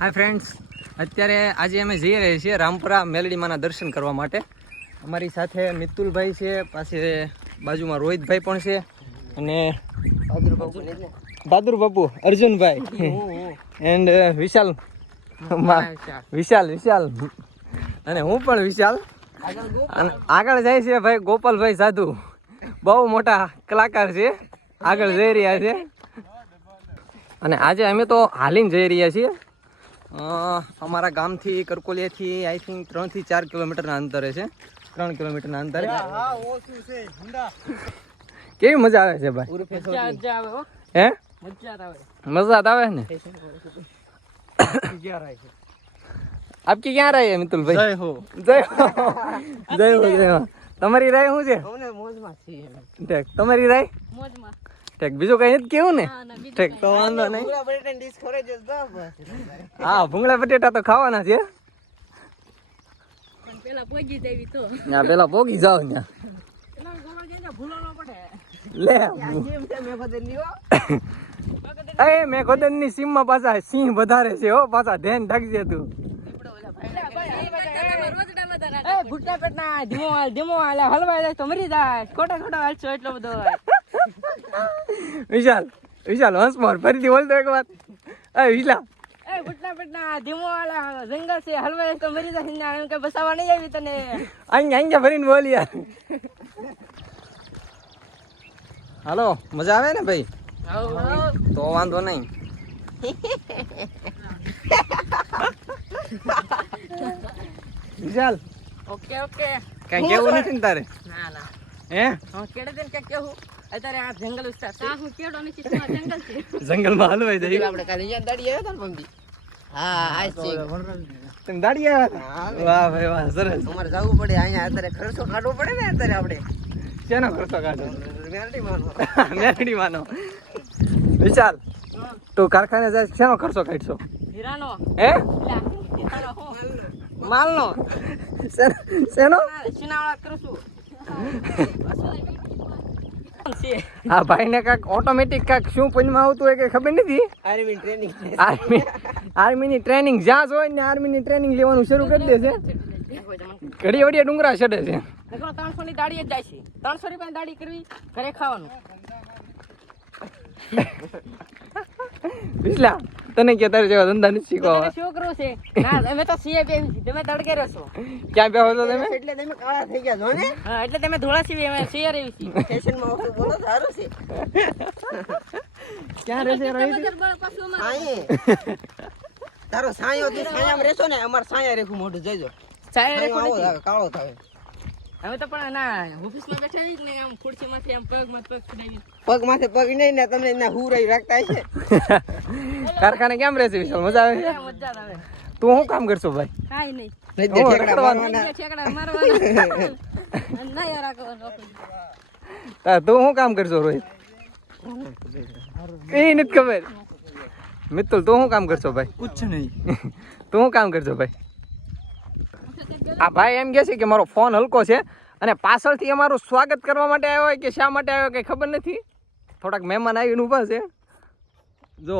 Hi friends અત્યારે આજે અમે જઈ રહ્યા છીએ રામપુરા મેલડીમાના દર્શન કરવા માટે. અમારી સાથે મિતુલભાઈ છે પાસે બાજુમાં રોહિતભાઈ પણ છે અને બહાદુર બાપુ અર્જુનભાઈ. એન્ડ વિશાલ. વિશાલ. વિશાલ અને હું પણ વિશાલ. અને આગળ જાય છે ભાઈ ગોપાલભાઈ સાધુ. બહુ મોટા કલાકાર છે. આગળ જઈ રહ્યા છે. અને આજે અમે તો હાલીને જઈ રહ્યા છીએ. અમારા ગામથી કરકોલિયાથી આઈ થિંક ત્રણથી ચાર કિલોમીટરના અંતરે છે. ત્રણ કિલોમીટરના અંતરે. કેવી મજા આવે છે ભાઈ? હે. મજા આવે. ને? આપકી ક્યાં રહે મિતુલભાઈ? જય હો. જય હો. જય હો જય હો. તમારી રાય શું છે? તમારી રાય? ઠીક બીજું કઈ નથી કેવું ને? ઠેક તો વાંધો નહીં. હા ભૂંગળા બટેટા તો ખાવાના છે. ના પેલા પોગી જાવ ત્યાં લે. એ મેં કોદનની સીમમાં પાછા સિંહ વધારે છે હો પાછા ધ્યાન રાખજે તું. ઘૂંટના પેટના ધીમો હાલ ધીમો હાલ હલવાઈ જાય તો મરી જાય. ખોટા ખોટા હાલશો એટલો બધો વિશાલ વિશાલ વન્સ મોર ફરીથી બોલતો એક વાત. એ વિશાલ. એ ઘૂંટના પેટના ધીમો હાલ જંગલ છે હલવાઈ તો મરી જાય એમ કે બસાવા નહીં આવી તને. અહીંયા અહીંયા ફરીને બોલ યાર. હાલો મજા આવે ને ભાઈ? તો વાંધો નહીં. વિશાલ. Okay okay. કઈ કેવું નથી ને તારે? ના ના. હે? હું કેડે દેન કે કેવું? અત્યારે આ જંગલ વિસ્તાર છે. હું કેડો ની જંગલ છે? જંગલમાં હલવાઈ આપણે કાલે અહીંયા દાડી આવ્યો તો પંપી હા છે. તમે દાડી આવ્યા હતા? વાહ ભાઈ વાહ સરસ. અમારે જવું પડે અહીંયા અત્યારે ખર્ચો કાઢવો પડે ને અત્યારે આપણે. શેનો ખર્ચો કાઢો મેરડી માનો. મેરડી માનો. વિશાલ તું કારખાને જાય શેનો ખર્ચો કાઢશો? હીરાનો. હે? માલનો? શેનો- શેનો? કરું છું છે. ભાઈ ભાઈને કાંક ઓટોમેટિક કાક શું પંચમાં આવતું હોય કે ખબર નથી? આર્મી ટ્રેનિંગ આર્મી આર્મીની ટ્રેનિંગ જ્યાં હોય ને આર્મીની ટ્રેનિંગ લેવાનું શરૂ કરી દે છે. ઘડી વડી ડુંગરા ચડે છે. ત્રણસો ની દાડી જ જાય છે. ત્રણસો રૂપિયા દાડી કરવી ઘરે ખાવાનું. વિસલા તને કે તારે જેવા ધંધા નથી શીખવા તમે છે. ના તમે તો સીએ બેવી તમે તડકે રહેશો ક્યાં બેહો છો તમે? એટલે તમે કાળા થઈ ગયા છો ને? હા એટલે તમે ધોળા સીવી અમે સીએ રહી છી સ્ટેશનમાં ઓછું બોલો સારું છે. ક્યાં રહેશે રોહિત? તારો સાયો તું સાયામાં રહેશો ને અમાર સાયા રેખું મોઢું જઈજો સાયા રેખું નથી. કાળો થાય હવે તો પણ ના ઓફિસમાં બેઠા જ ને આમ ખુરશીમાંથી આમ પગમાં પગ ખડાવી પગ માથે પગ નહીં ને તમને ના હુરાઈ રાખતા છે કારખાને કેમ રહેશે વિશાલ? મજા આવે? છે મજા આવે. તું શું કામ કરશો ભાઈ? કાઈ નહીં. હું રખડવાનું. ઠેકડા મારવાના. ના યાર આ તાર તું શું કામ કરશો રોહિત? કઈ નથી ખબર. મિત્તુલ તું શું કામ કરશો ભાઈ? કુછ નહીં. તું શું કામ કરશો ભાઈ? આ ભાઈ એમ કહે છે કે મારો ફોન હલકો છે અને પાછળથી અમારું સ્વાગત કરવા માટે આવ્યો હોય કે શા માટે આવ્યો કઈ ખબર નથી? થોડાક મહેમાન આવીને ઊભા છે. જો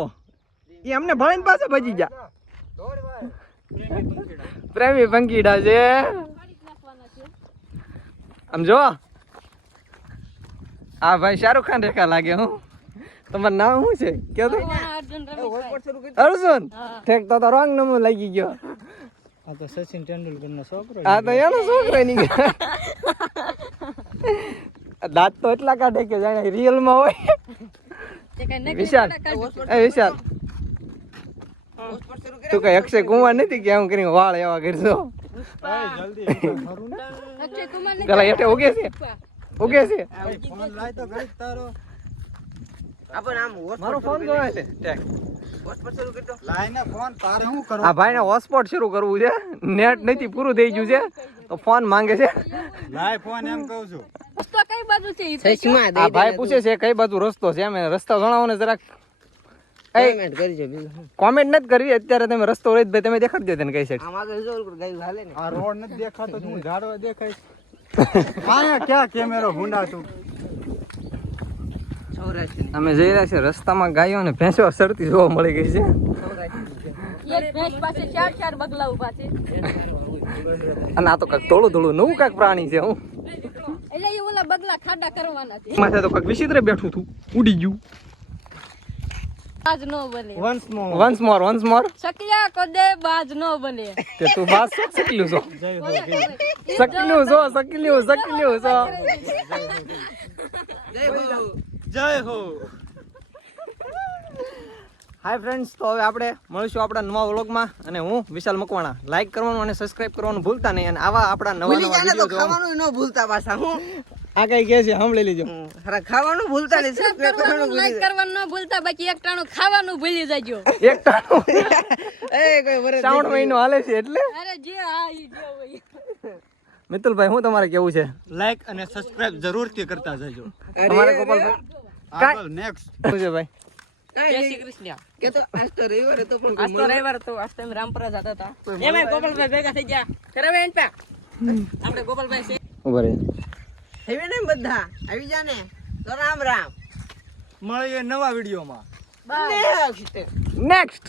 એ અમને ભણીને પાસે ભજી ગયા. પ્રેમી પંકીડા છે. આમ જો. આ ભાઈ શાહરુખ ખાન રેખા લાગે હું. તમારું નામ શું છે? કે અર્જુન ઠેક તો રોંગ નંબર લાગી ગયો. આ તો સચિન તેંડુલકર નો છોકરો આ તો એનો છોકરો ની દાંત તો એટલા કાઢે કે જાણે રિયલમાં હોય. વિશાલ. એ વિશાલ. તું કઈ અક્ષય કુમાર નથી કે એમ કરીને વાળ એવા કરશો? જલ્દી. પેલા એટલે ઉગે છે? ઉગે છે? ફોન લાય તો તારો. આપણ આમ મારો ફોન જોવે છે? ઠેક. લાય ને ફોન તારે શું આ કરવું ભાઈને હોટસ્પોટ શરૂ કરવું છે. નેટ નથી પૂરું થઈ ગયું છે. તો ફોન માંગે છે. લાય ફોન એમ કહું છું. રસ્તો કઈ બાજુ છે ઈ તો સચમાં આ ભાઈ પૂછે છે કઈ બાજુ રસ્તો છે? એમ રસ્તો જણાવો ને જરાક કોમેન્ટ નથી કરવી. અત્યારે તમે રસ્તો રહી તમે દેખાડી દો તને કઈ સાઈડ આ રોડ નથી દેખાતો હું ઝાડવા દેખાય ક્યાં કેમેરો ભૂંડા તું અમે જઈ રહ્યા છીએ રસ્તામાં ગાયો અને ભેંસો સરતી જોવા મળી ગઈ છે. સૌરાષ્ટ્રની એક ભેંસ પાસે ચાર ચાર બગલા ઊભા છે. અને આ તો કંઈક થોડું થોડું નવું કંઈક પ્રાણી છે હું. એટલે એ ઓલા બગલા ખાડા કરવાના છે. માથે તો કાંઈક વિચિત્ર બેઠું તું ઉડી ગયું. બાજ નો બને. Once more once more once more સકિયા કદે બાજ નો બને. કે તું બાસ શું શીખલ્યું છો. શકલ્યું છો જય હો જય હો. હાય ફ્રેન્ડ્સ તો હવે આપણે મળીશું આપણા નવા વ્લોગમાં અને હું વિશાલ મકવાણા. લાઈક કરવાનું અને સબસ્ક્રાઇબ કરવાનું ભૂલતા નહીં અને આવા આપણા નવા નવા વિડિયો જોવાનું ખાવાનું ન ભૂલતા પાછા હું. આ કઈ કે છે? સાંભળી લેજો. અરે ખાવાનું ભૂલતા નહીં સબસ્ક્રાઇબ કરવાનું લાઈક કરવાનું ન ભૂલતા બાકી એક ટાણું ખાવાનું ભૂલી જજો. એક ટાણું એ કોઈ વરસ શ્રાવણ મહિનો હાલે છે એટલે? અરે જે આ ઈ જે હોય. મિતુલભાઈ હું તમારે કેવું છે? લાઈક અને સબસ્ક્રાઇબ જરૂરથી કરતા જજો. અમારે ગોપાલભાઈ આગળ નેક્સ્ટ શું છે ભાઈ? જય શ્રી કૃષ્ણ. કે તો આજ તો રવિવાર હતો પણ આજ તો રવિવાર હતો આજ તો એમ જતા હતા. એમાં ગોપાલભાઈ ભેગા થઈ ગયા. ખરા એન પા. આપણે ગોપાલભાઈ છે. ઊભા રહે. આવી ને બધા? આવી જા ને. તો રામ રામ. મળીએ નવા વિડીયોમાં. Next. નેક્સ્ટ